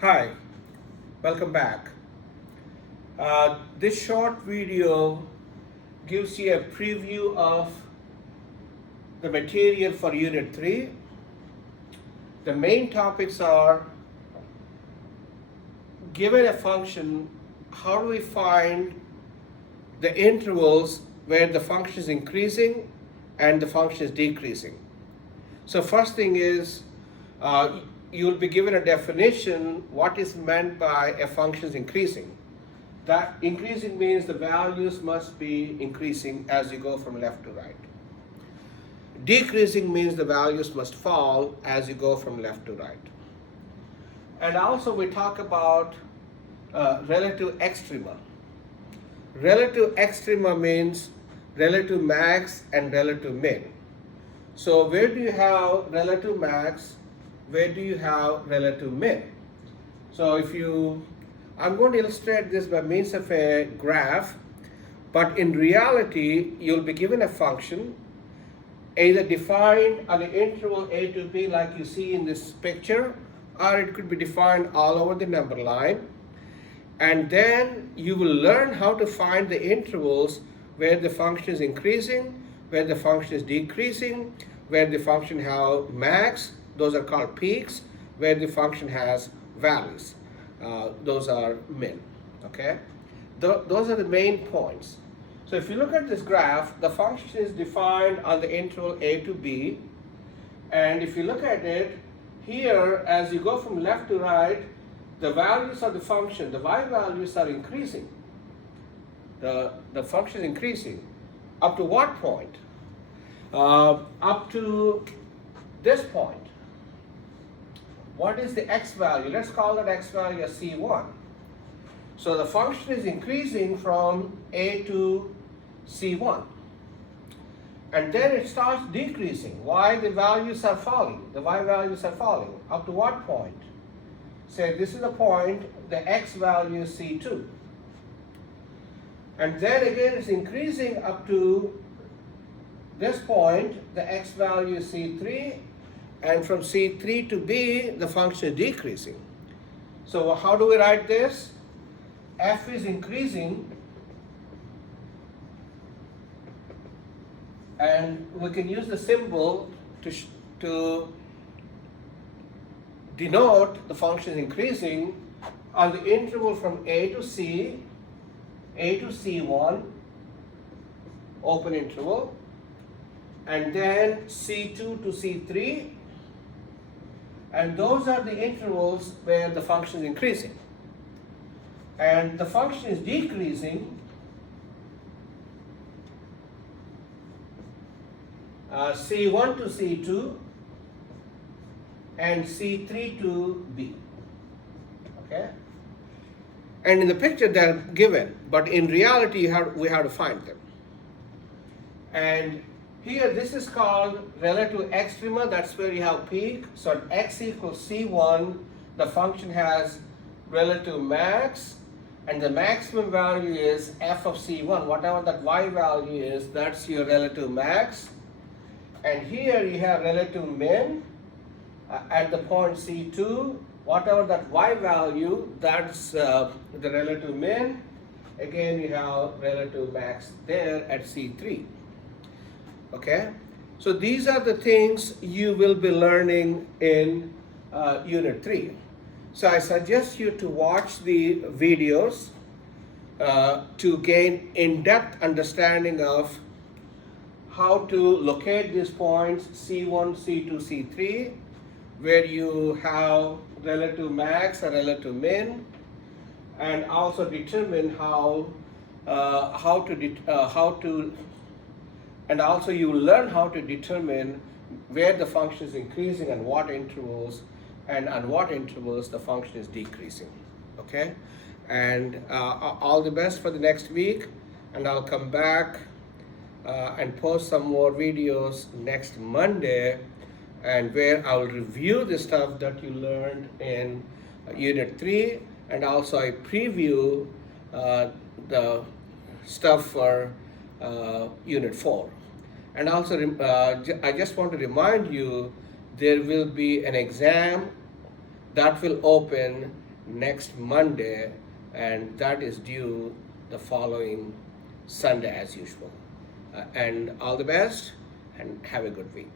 Hi, welcome back. This short video gives you a preview of the material for Unit 3. The main topics are, given a function, how do we find the intervals where the function is increasing and the function is decreasing? So first thing is, uh, you'll be given a definition, what is meant by a function is increasing. That increasing means the values must be increasing as you go from left to right. Decreasing means the values must fall as you go from left to right. And also we talk about relative extrema. Relative extrema means relative max and relative min. So where do you have relative max? Where do you have relative min? So I'm going to illustrate this by means of a graph, but in reality, you'll be given a function, either defined on the interval a to b like you see in this picture, or it could be defined all over the number line. And then you will learn how to find the intervals where the function is increasing, where the function is decreasing, where the function has max, those are called peaks, where the function has valleys, those are min. Okay, those are the main points. So if you look at this graph, the function is defined on the interval a to b, and if you look at it here, as you go from left to right, the values of the function, the y values are increasing. The function is increasing. Up to what point? Up to this point. What is the x value? Let's call that x value as c1. So the function is increasing from a to c1. And then it starts decreasing. Why? The values are falling. The y values are falling. Up to what point? Say this is the point, the x value is c2. And then again it's increasing up to this point, the x value is c3, and from c3 to b, the function is decreasing. So how do we write this? F is increasing, and we can use the symbol to denote the function is increasing on the interval from a to c, a to c1, open interval, and then c2 to c3, and those are the intervals where the function is increasing. And the function is decreasing c1 to c2 and c3 to b. Okay? And in the picture they're given, but in reality we have to find them. And here this is called relative extrema, that's where you have peak. So at x equals c1, the function has relative max, and the maximum value is f of c1. Whatever that y value is, that's your relative max. And here you have relative min at the point c2. Whatever that y value, that's the relative min. Again, you have relative max there at c3. Okay, so these are the things you will be learning in Unit 3. So I suggest you to watch the videos to gain in-depth understanding of how to locate these points C1, C2, C3, where you have relative max and relative min, and also determine and also you learn how to determine where the function is increasing and what intervals, and on what intervals the function is decreasing. Okay, and all the best for the next week, and I'll come back and post some more videos next Monday, and where I'll review the stuff that you learned in Unit 3, and also I preview the stuff for Unit 4. And also, I just want to remind you, there will be an exam that will open next Monday, and that is due the following Sunday as usual. And all the best, and have a good week.